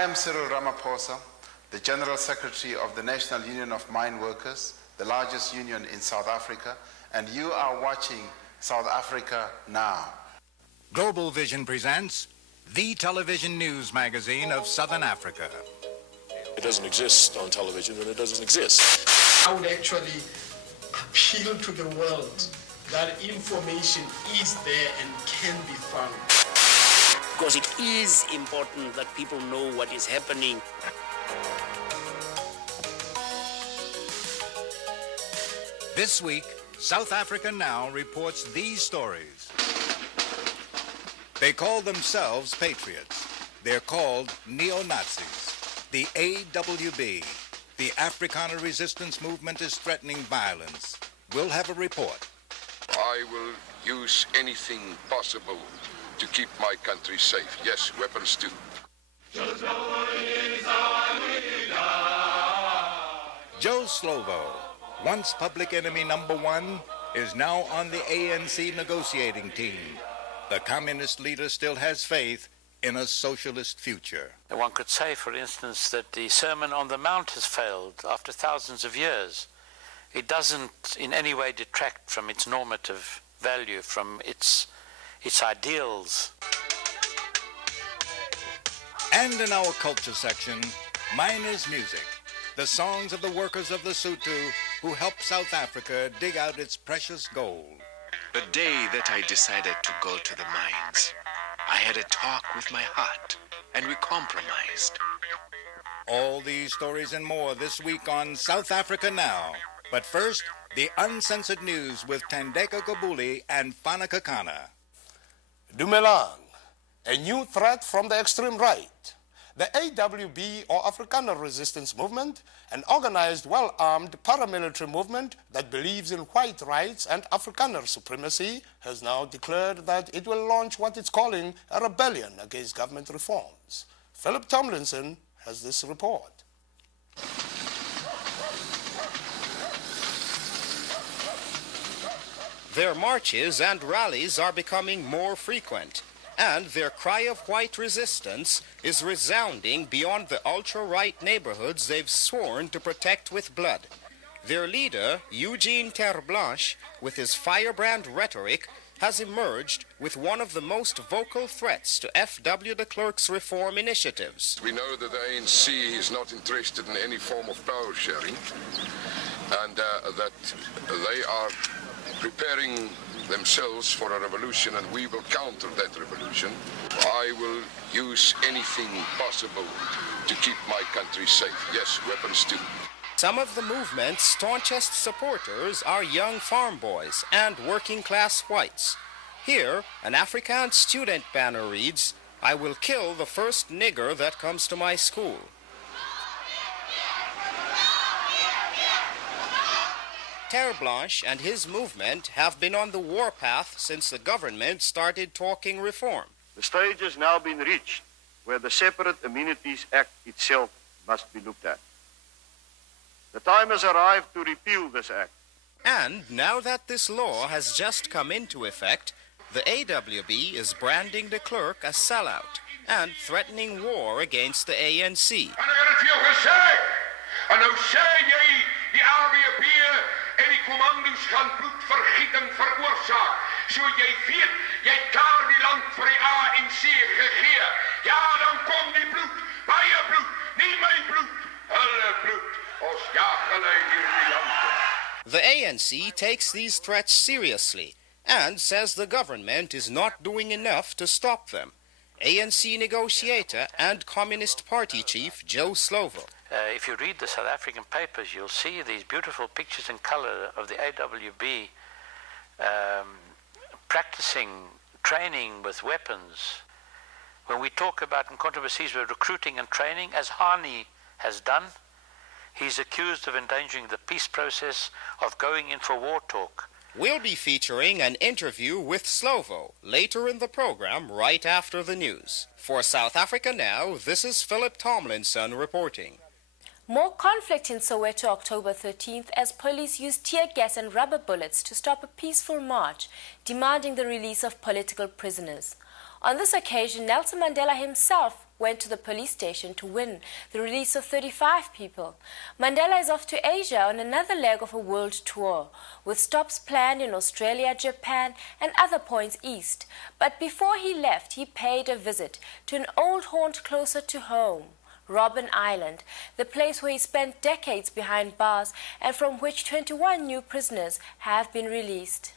I am Cyril Ramaphosa, the General Secretary of the National Union of Mine Workers, the largest union in South Africa, and you are watching South Africa Now. Global Vision presents the television news magazine of Southern Africa. It doesn't exist on television, and it doesn't exist. I would actually appeal to the world that information is there and can be found. Because it is important that people know what is happening. This week, South Africa Now reports these stories. They call themselves patriots. They're called neo-Nazis. The AWB, the Afrikaner Resistance Movement, is threatening violence. We'll have a report. I will use anything possible to keep my country safe. Yes, weapons too. Joe Slovo, once public enemy number one, is now on the ANC negotiating team. The communist leader still has faith in a socialist future. One could say, for instance, that the Sermon on the Mount has failed after thousands of years. It doesn't in any way detract from its normative value, from its ideals. And in our culture section, Miners' Music, the songs of the workers of Lesotho who help South Africa dig out its precious gold. The day that I decided to go to the mines, I had a talk with my heart, and we compromised. All these stories and more this week on South Africa Now. But first, the uncensored news with Thandeka Gqubule and Fana Kekana. Dumelang, a new threat from the extreme right. The AWB, or Afrikaner Resistance Movement, an organized, well-armed paramilitary movement that believes in white rights and Afrikaner supremacy, has now declared that it will launch what it's calling a rebellion against government reforms. Phillip Tomlinson has this report. Their marches and rallies are becoming more frequent, and their cry of white resistance is resounding beyond the ultra-right neighborhoods they've sworn to protect with blood. Their leader, Eugene Terreblanche, with his firebrand rhetoric, has emerged with one of the most vocal threats to F.W. de Klerk's reform initiatives. We know that the ANC is not interested in any form of power sharing, and that they are preparing themselves for a revolution, and we will counter that revolution. I will use anything possible to keep my country safe. Yes, weapons too. Some of the movement's staunchest supporters are young farm boys and working-class whites. Here, an Afrikaans student banner reads, "I will kill the first nigger that comes to my school." Terreblanche and his movement have been on the warpath since the government started talking reform. The stage has now been reached where the Separate Immunities Act itself must be looked at. The time has arrived to repeal this act. And now that this law has just come into effect, the AWB is branding de Klerk a sellout and threatening war against the ANC. En ek het dit vir jou gesê. En nou sê jy die AWB en die commando's gaan bloedvergieting veroorsaak. So jy weet, jy het klaar die land vir die ANC gegee. Ja, dan kom die bloed, baie bloed, nie my bloed, hulle bloed. Ons jaag hulle hierdie land. The ANC takes these threats seriously and says the government is not doing enough to stop them. ANC negotiator and Communist Party chief Joe Slovo. If you read the South African papers, you'll see these beautiful pictures in color of the AWB practicing, training with weapons. When we talk about Umkhonto recruiting and training, as Hani has done, he's accused of endangering the peace process, of going in for war talk. We'll be featuring an interview with Slovo later in the program, right after the news. For South Africa Now, this is Phillip Tomlinson reporting. More conflict in Soweto October 13th as police used tear gas and rubber bullets to stop a peaceful march demanding the release of political prisoners. On this occasion, Nelson Mandela himself went to the police station to win the release of 35 people. Mandela is off to Asia on another leg of a world tour, with stops planned in Australia, Japan and other points east. But before he left, he paid a visit to an old haunt closer to home, Robben Island, the place where he spent decades behind bars and from which 21 new prisoners have been released.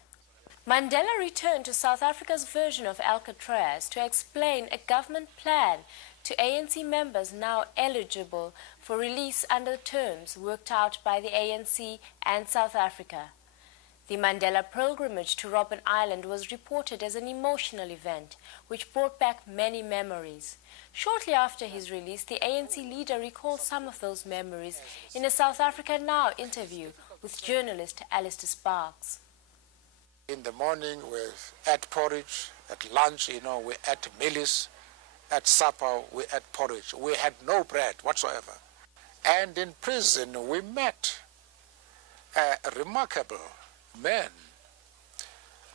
Mandela returned to South Africa's version of Alcatraz to explain a government plan to ANC members now eligible for release under terms worked out by the ANC and South Africa. The Mandela pilgrimage to Robben Island was reported as an emotional event which brought back many memories. Shortly after his release, the ANC leader recalled some of those memories in a South Africa Now interview with journalist Allister Sparks. In the morning, we ate porridge. At lunch, we ate mealies. At supper, we ate porridge. We had no bread whatsoever. And in prison, we met a remarkable men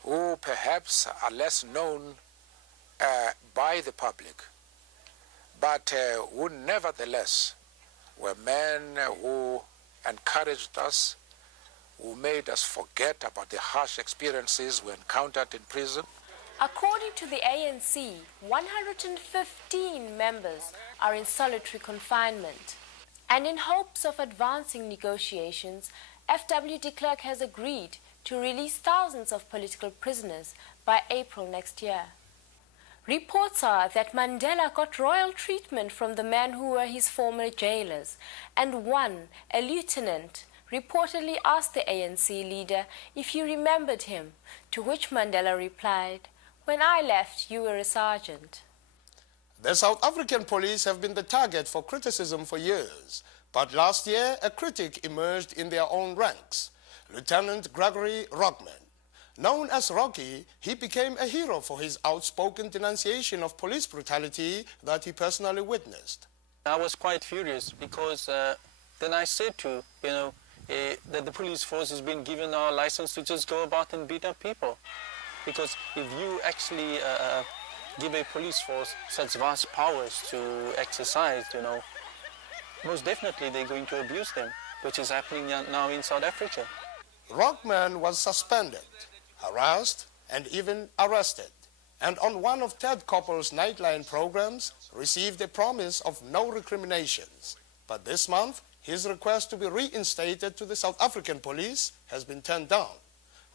who perhaps are less known by the public, but who nevertheless were men who encouraged us, who made us forget about the harsh experiences we encountered in prison. According to the ANC, 115 members are in solitary confinement. And in hopes of advancing negotiations, FW de Klerk has agreed to release thousands of political prisoners by April next year. Reports are that Mandela got royal treatment from the men who were his former jailers, and one, a lieutenant, reportedly asked the ANC leader if he remembered him, to which Mandela replied, "When I left, you were a sergeant." The South African police have been the target for criticism for years, but last year a critic emerged in their own ranks, Lieutenant Gregory Rockman. Known as Rocky, he became a hero for his outspoken denunciation of police brutality that he personally witnessed. I was quite furious because then I said that the police force has been given our license to just go about and beat up people. Because if you actually give a police force such vast powers to exercise, most definitely they're going to abuse them, which is happening now in South Africa. Rockman was suspended, harassed, and even arrested, and on one of Ted Koppel's Nightline programs received a promise of no recriminations. But this month, his request to be reinstated to the South African police has been turned down.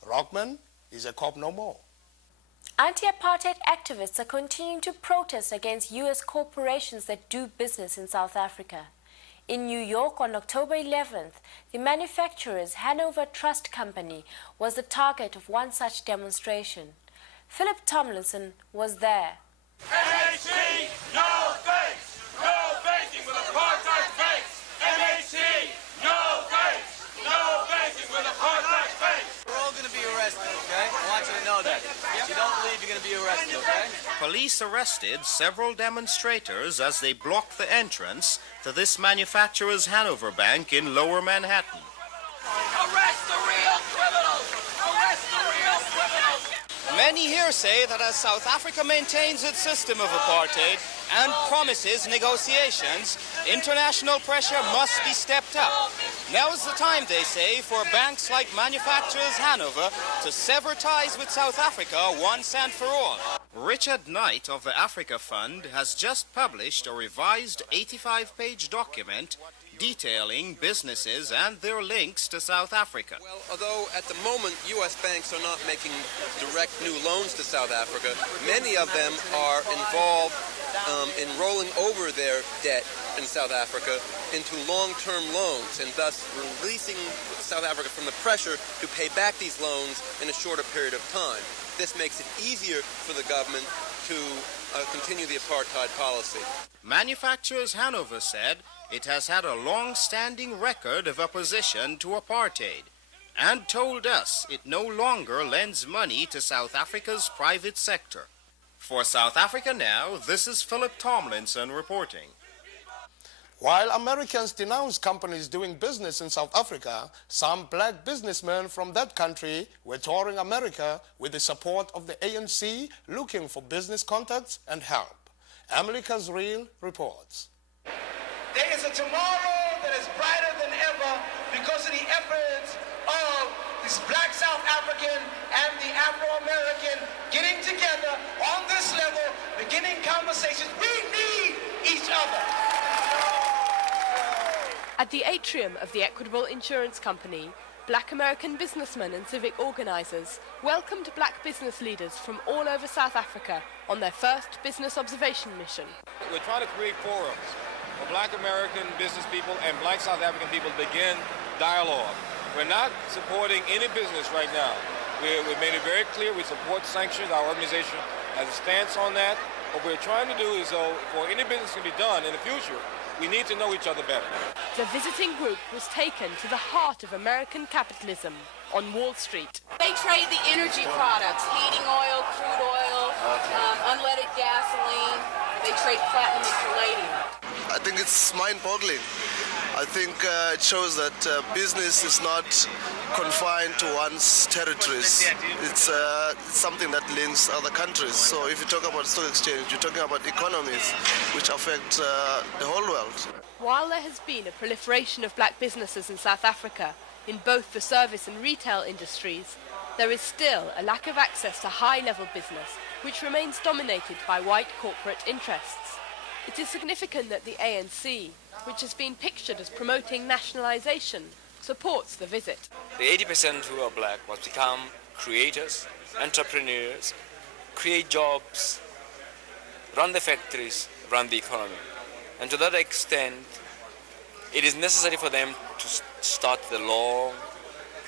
Rockman is a cop no more. Anti-apartheid activists are continuing to protest against U.S. corporations that do business in South Africa. In New York on October 11th, the Manufacturers Hanover Trust Company was the target of one such demonstration. Phillip Tomlinson was there. MAC, no thanks! No banking with apartheid face! MAC, no thanks! No banking with apartheid face! We're all going to be arrested, okay? I want you to know that. If you don't leave, you're going to be arrested, okay? Police arrested several demonstrators as they blocked the entrance to this Manufacturers Hanover bank in Lower Manhattan. Arrest the real criminals! Arrest the real criminals! Many here say that as South Africa maintains its system of apartheid and promises negotiations, international pressure must be stepped up. Now is the time, they say, for banks like Manufacturers Hanover to sever ties with South Africa once and for all. Richard Knight of the Africa Fund has just published a revised 85-page document detailing businesses and their links to South Africa. Well, although at the moment U.S. banks are not making direct new loans to South Africa, many of them are involved in rolling over their debt in South Africa into long-term loans and thus releasing South Africa from the pressure to pay back these loans in a shorter period of time. This makes it easier for the government to continue the apartheid policy. Manufacturers Hanover said it has had a long-standing record of opposition to apartheid and told us it no longer lends money to South Africa's private sector. For South Africa Now, this is Phillip Tomlinson reporting. While Americans denounce companies doing business in South Africa, some black businessmen from that country were touring America with the support of the ANC, looking for business contacts and help. Emily Kasriel reports. There is a tomorrow that is brighter than ever because of the efforts of this black South African and the Afro-American getting together on this level, beginning conversations. We need each other. At the atrium of the Equitable Insurance Company, Black American businessmen and civic organisers welcomed black business leaders from all over South Africa on their first business observation mission. We're trying to create forums for black American business people and black South African people to begin dialogue. We're not supporting any business right now. We've made it very clear we support sanctions. Our organization has a stance on that. What we're trying to do is, though, for any business to be done in the future, we need to know each other better. The visiting group was taken to the heart of American capitalism on Wall Street. They trade the energy products, heating oil, crude oil, unleaded gasoline. They trade platinum and palladium. I think it's mind-boggling. I think it shows that business is not confined to one's territories. It's something that links other countries. So if you talk about stock exchange, you're talking about economies which affect the whole world. While there has been a proliferation of black businesses in South Africa, in both the service and retail industries, there is still a lack of access to high-level business, which remains dominated by white corporate interests. It is significant that the ANC, which has been pictured as promoting nationalisation, supports the visit. The 80% who are black must become creators, entrepreneurs, create jobs, run the factories, run the economy. And to that extent, it is necessary for them to start the long,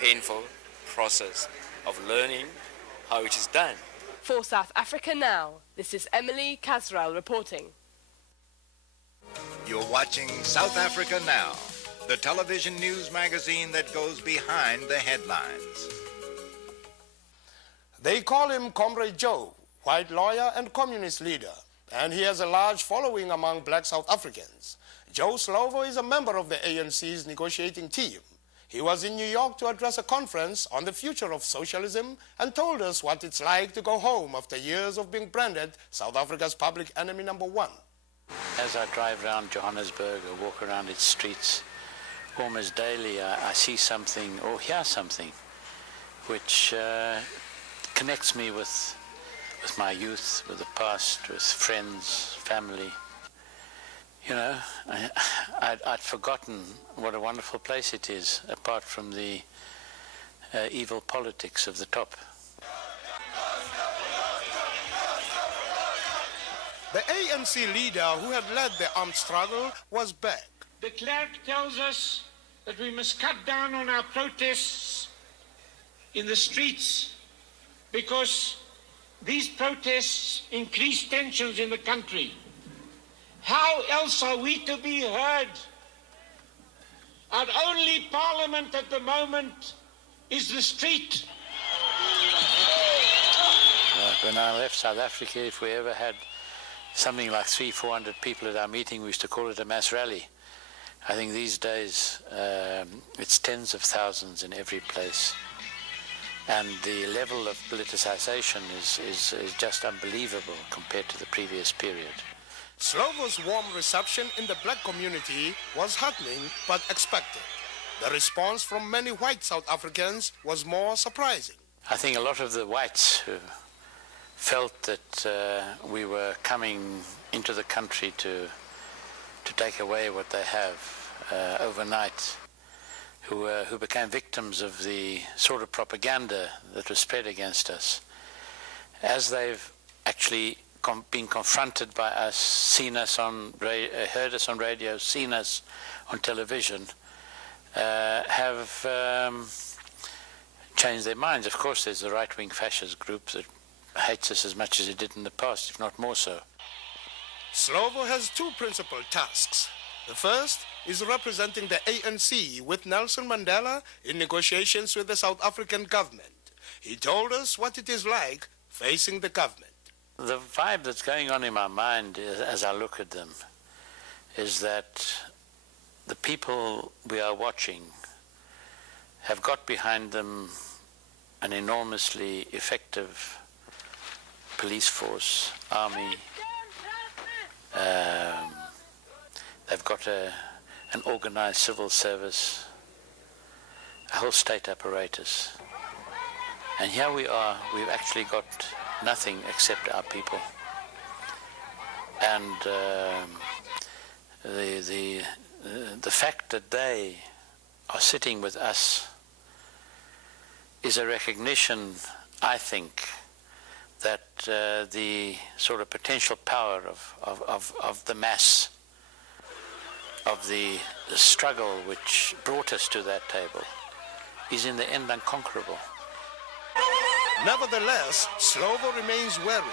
painful process of learning how it is done. For South Africa Now, this is Emily Kasriel reporting. You're watching South Africa Now, the television news magazine that goes behind the headlines. They call him Comrade Joe, white lawyer and communist leader, and he has a large following among black South Africans. Joe Slovo is a member of the ANC's negotiating team. He was in New York to address a conference on the future of socialism and told us what it's like to go home after years of being branded South Africa's public enemy number one. As I drive around Johannesburg or walk around its streets, almost daily I see something or hear something which connects me with my youth, with the past, with friends, family. You know, I'd forgotten what a wonderful place it is, apart from the evil politics of the top. The ANC leader who had led the armed struggle was back. The Klerk tells us that we must cut down on our protests in the streets because these protests increase tensions in the country. How else are we to be heard? Our only parliament at the moment is the street. When I left South Africa, if we ever had something like 300-400 people at our meeting, we used to call it a mass rally. I think these days it's tens of thousands in every place. And the level of politicization is just unbelievable compared to the previous period. Slovo's warm reception in the black community was heartening but expected. The response from many white South Africans was more surprising. I think a lot of the whites who felt that we were coming into the country to take away what they have overnight, who became victims of the sort of propaganda that was spread against us, as they've actually been confronted by us, seen us heard us on radio, seen us on television, have changed their minds. Of course, there's a right-wing fascist group that hates us as much as it did in the past, if not more so. Slovo has two principal tasks. The first is representing the ANC with Nelson Mandela in negotiations with the South African government. He told us what it is like facing the government. The vibe that's going on in my mind as I look at them is that the people we are watching have got behind them an enormously effective police force, army, They've got an organized civil service, a whole state apparatus. And here we are, we've actually got nothing except our people. And the fact that they are sitting with us is a recognition, I think, that the sort of potential power of the mass, of the struggle which brought us to that table, is in the end unconquerable. Nevertheless, Slovo remains wary.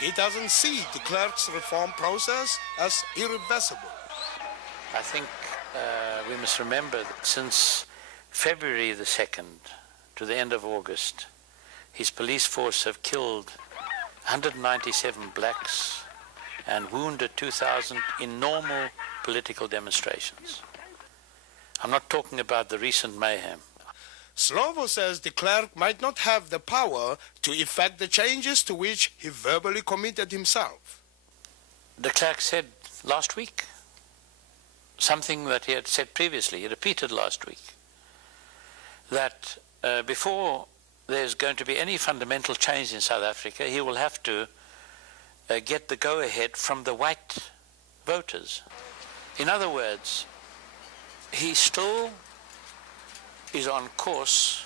He doesn't see de Klerk's reform process as irreversible. I think we must remember that since February the 2nd to the end of August, his police force have killed 197 blacks and wounded 2,000 in normal political demonstrations. I'm not talking about the recent mayhem. Slovo says de Klerk might not have the power to effect the changes to which he verbally committed himself. De Klerk said last week something that he had said previously, he repeated last week, that before there's going to be any fundamental change in South Africa, he will have to get the go-ahead from the white voters. In other words, he still is on course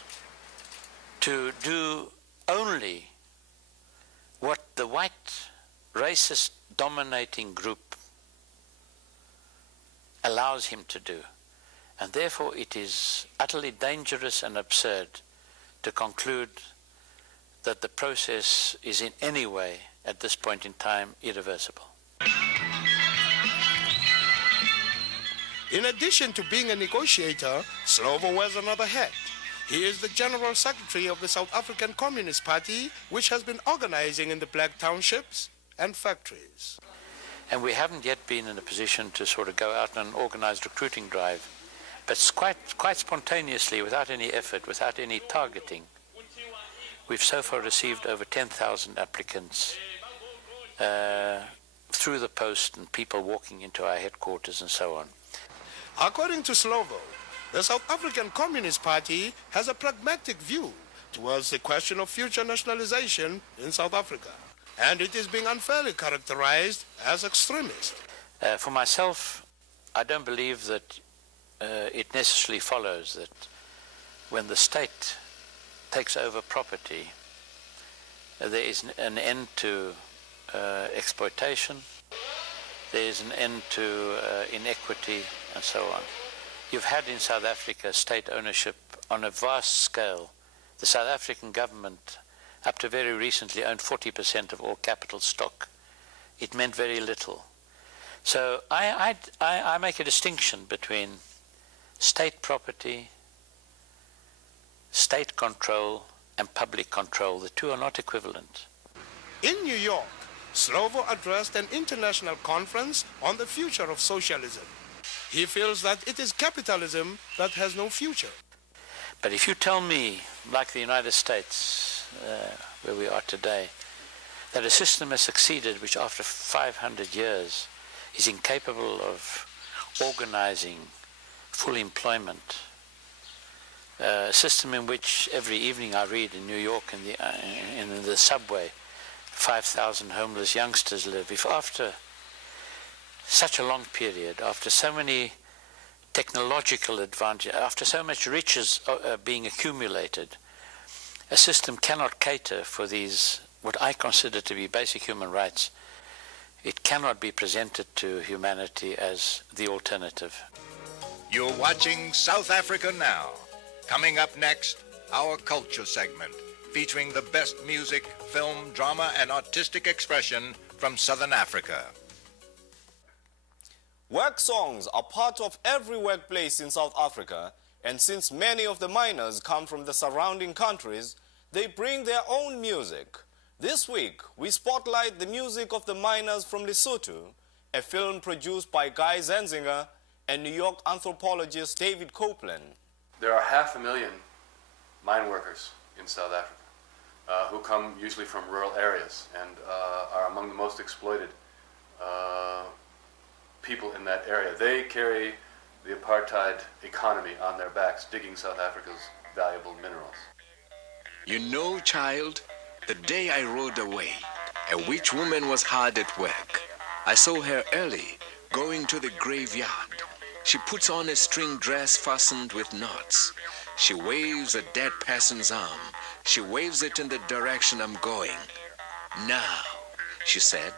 to do only what the white racist dominating group allows him to do. And therefore it is utterly dangerous and absurd to conclude that the process is in any way, at this point in time, irreversible. In addition to being a negotiator, Slovo wears another hat. He is the General Secretary of the South African Communist Party, which has been organizing in the black townships and factories. And we haven't yet been in a position to sort of go out on an organized recruiting drive, but quite spontaneously, without any effort, without any targeting, we've so far received over 10,000 applicants through the post and people walking into our headquarters and so on. According to Slovo, the South African Communist Party has a pragmatic view towards the question of future nationalization in South Africa, and it is being unfairly characterized as extremist. For myself, I don't believe that it necessarily follows that when the state takes over property, there is an end to exploitation, there is an end to inequity, and so on. You've had in South Africa state ownership on a vast scale. The South African government, up to very recently, owned 40% of all capital stock. It meant very little. So I make a distinction between state property, state control, and public control. The two are not equivalent. In New York, Slovo addressed an international conference on the future of socialism. He feels that it is capitalism that has no future. But if you tell me, like the United States, where we are today, that a system has succeeded which after 500 years is incapable of organizing full employment, a system in which every evening I read in New York in the subway 5,000 homeless youngsters live, if after such a long period, after so many technological advantages, after so much riches being accumulated, a system cannot cater for these, what I consider to be basic human rights, it cannot be presented to humanity as the alternative. You're watching South Africa Now. Coming up next, our culture segment, featuring the best music, film, drama, and artistic expression from Southern Africa. Work songs are part of every workplace in South Africa, and since many of the miners come from the surrounding countries, they bring their own music. This week, we spotlight the music of the miners from Lesotho, a film produced by Guy Zenzinger and New York anthropologist David Copelan. There are 500,000 mine workers in South Africa who come usually from rural areas and are among the most exploited people in that area. They carry the apartheid economy on their backs, digging South Africa's valuable minerals. You know, child, the day I rode away, a witch woman was hard at work. I saw her early, going to the graveyard. She puts on a string dress fastened with knots. She waves a dead person's arm. She waves it in the direction I'm going. Now, she said,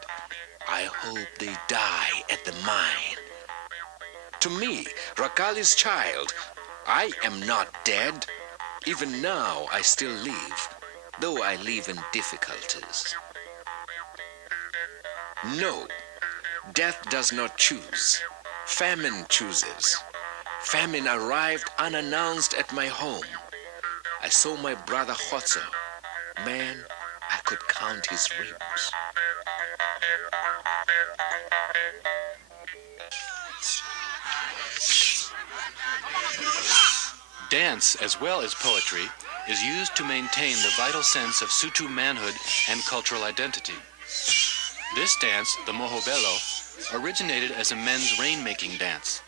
I hope they die at the mine. To me, Rakali's child, I am not dead. Even now, I still live, though I live in difficulties. No, death does not choose. Famine chooses. Famine arrived unannounced at my home. I saw my brother Khotso. Man, I could count his ribs. Dance, as well as poetry, is used to maintain the vital sense of Sotho manhood and cultural identity. This dance, the Mohobelo, originated as a men's rain-making dance.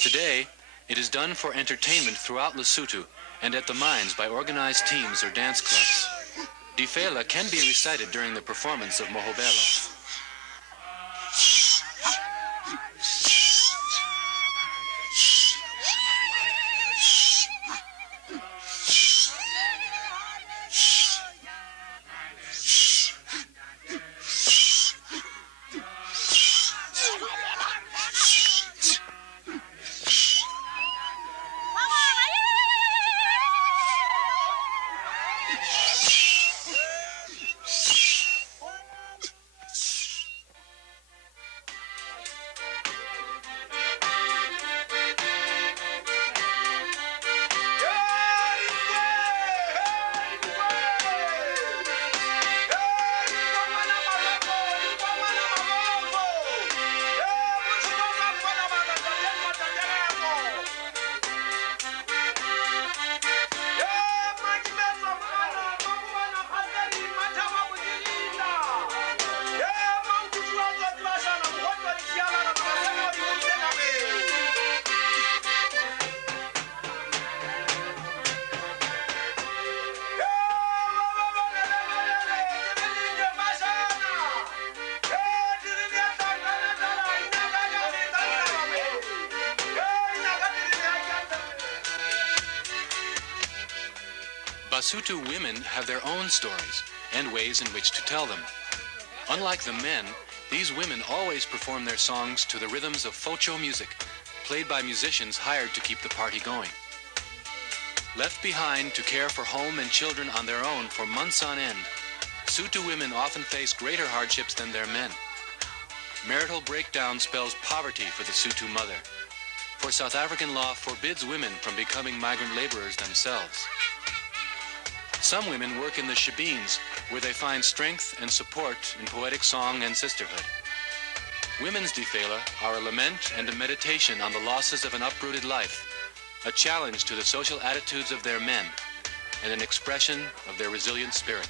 Today, it is done for entertainment throughout Lesotho and at the mines by organized teams or dance clubs. Difela can be recited during the performance of Mohobelo. Basotho women have their own stories and ways in which to tell them. Unlike the men, these women always perform their songs to the rhythms of focho music, played by musicians hired to keep the party going. Left behind to care for home and children on their own for months on end, Sotho women often face greater hardships than their men. Marital breakdown spells poverty for the Sotho mother, for South African law forbids women from becoming migrant laborers themselves. Some women work in the shebeens, where they find strength and support in poetic song and sisterhood. Women's Difela are a lament and a meditation on the losses of an uprooted life, a challenge to the social attitudes of their men, and an expression of their resilient spirit.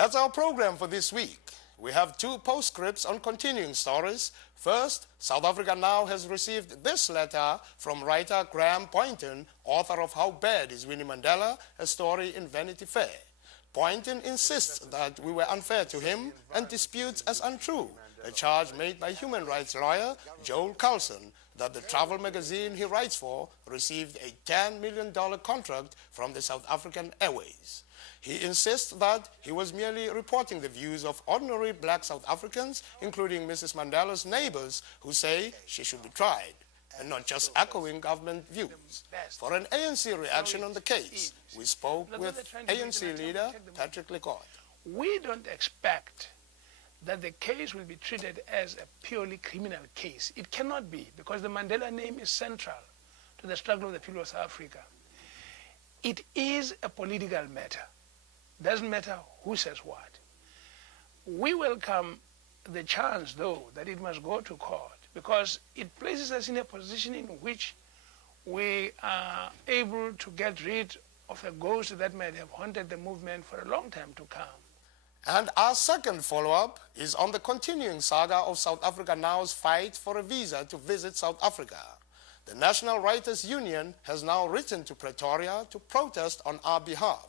That's our program for this week. We have two postscripts on continuing stories First, South Africa Now has received this letter from writer Graham Poynton, author of How Bad is Winnie Mandela? A Story in Vanity Fair. Poynton insists that we were unfair to him and disputes as untrue a charge made by human rights lawyer Joel Carlson that the travel magazine he writes for received a $10 million contract from the South African Airways. He insists that he was merely reporting the views of ordinary black South Africans, including Mrs. Mandela's neighbors, who say she should be tried, and not just echoing government views. For an ANC reaction on the case, we spoke with ANC leader Patrick Lekota. We don't expect that the case will be treated as a purely criminal case. It cannot be, because the Mandela name is central to the struggle of the people of South Africa. It is a political matter. Doesn't matter who says what. We welcome the chance, though, that it must go to court, because it places us in a position in which we are able to get rid of a ghost that might have haunted the movement for a long time to come. And our second follow-up is on the continuing saga of South Africa Now's fight for a visa to visit South Africa. The National Writers' Union has now written to Pretoria to protest on our behalf.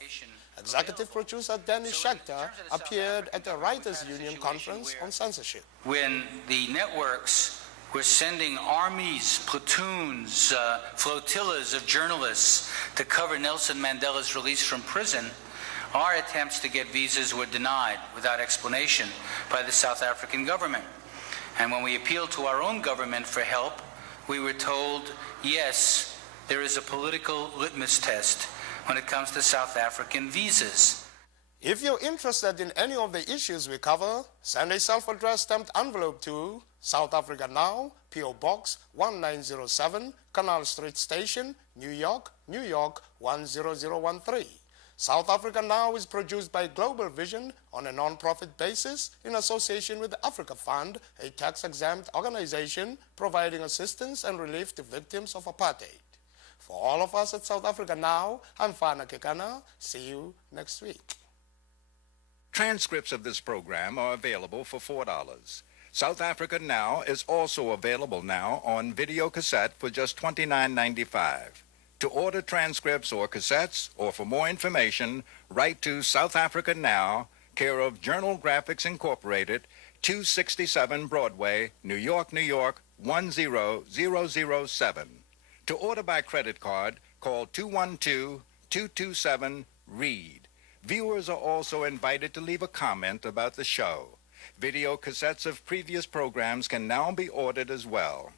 Executive producer Danny Schechter appeared at the Writers' Union conference on censorship. When the networks were sending armies, platoons, flotillas of journalists to cover Nelson Mandela's release from prison, our attempts to get visas were denied without explanation by the South African government. And when we appealed to our own government for help, we were told, yes, there is a political litmus test when it comes to South African visas. If you're interested in any of the issues we cover, send a self-addressed stamped envelope to South Africa Now, P.O. Box 1907, Canal Street Station, New York, New York 10013. South Africa Now is produced by Global Vision on a non-profit basis in association with the Africa Fund, a tax-exempt organization providing assistance and relief to victims of apartheid. For all of us at South Africa Now, I'm Fana Kekana. See you next week. Transcripts of this program are available for $4. South Africa Now is also available now on video cassette for just $29.95. To order transcripts or cassettes, or for more information, write to South Africa Now, care of Journal Graphics Incorporated, 267 Broadway, New York, New York, 10007. To order by credit card, call 212-227-READ. Viewers are also invited to leave a comment about the show. Video cassettes of previous programs can now be ordered as well.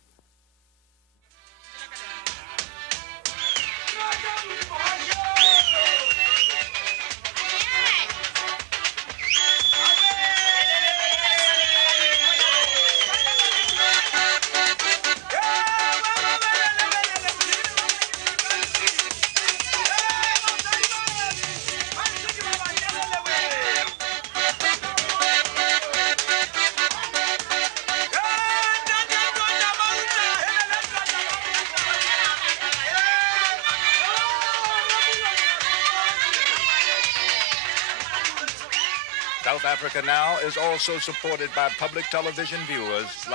South Africa Now is also supported by public television viewers